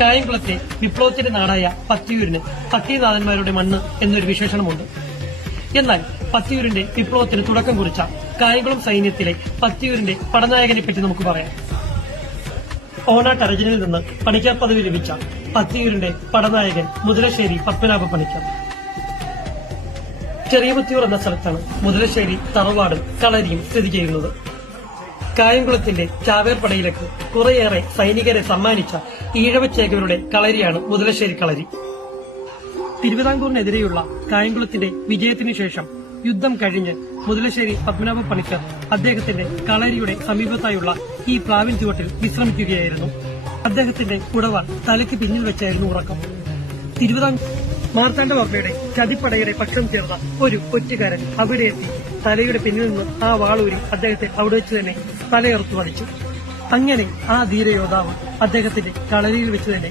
കായംകുളത്തെ വിപ്ലവത്തിന്റെ നാടായ പത്തിയൂരിന് പട്ടിനാഥന്മാരുടെ മണ്ണ് എന്നൊരു വിശേഷണമുണ്ട്. എന്നാൽ പത്തിയൂരിന്റെ വിപ്ലവത്തിന് തുടക്കം കുറിച്ച കായംകുളം സൈന്യത്തിലെ പത്തിയൂരിന്റെ പടനായകനെ പറ്റി നമുക്ക് പറയാം. ഓണാട്ടരജനിൽ നിന്ന് പണിക്കർ പദവി ലഭിച്ച പത്തിയൂരിന്റെ പടനായകൻ മുതലശ്ശേരി പത്മനാഭ പണിക്കർ. ചെറിയ പത്തിയൂർ എന്ന സ്ഥലത്താണ് മുതലശ്ശേരി തറവാടും കളരിയും സ്ഥിതി ചെയ്യുന്നത്. കായംകുളത്തിന്റെ ചാവേർപടയിലേക്ക് കുറേയേറെ സൈനികരെ സമ്മാനിച്ച ഈഴവച്ചേകവരുടെ കളരിയാണ് മുതലശ്ശേരി കളരി. തിരുവിതാംകൂറിനെതിരെയുള്ള കായംകുളത്തിന്റെ വിജയത്തിനു ശേഷം യുദ്ധം കഴിഞ്ഞ് മുതലശ്ശേരി പത്മനാഭ പണിക്കർ അദ്ദേഹത്തിന്റെ കളരിയുടെ സമീപത്തായുള്ള ഈ പ്ലാവിൻ ചുവട്ടിൽ വിശ്രമിക്കുകയായിരുന്നു. അദ്ദേഹത്തിന്റെ കുടവ തലയ്ക്ക് പിന്നിൽ വെച്ചായിരുന്നു ഉറക്കം. തിരുവിതാംകൂർ മാർത്താണ്ഡവർമ്മയുടെ ചതിപ്പടയുടെ പക്ഷം ചേർന്ന ഒരു ഒറ്റുകാരൻ അവിടെ എത്തി തലയുടെ പിന്നിൽ നിന്ന് ആ വാളൂരി അദ്ദേഹത്തെ അവിടെ വെച്ച് തന്നെ തലയറുത്തു വധിച്ചു. അങ്ങനെ ആ ധീരയോദ്ധാവ് അദ്ദേഹത്തിന്റെ കളരിയിൽ വെച്ച് തന്നെ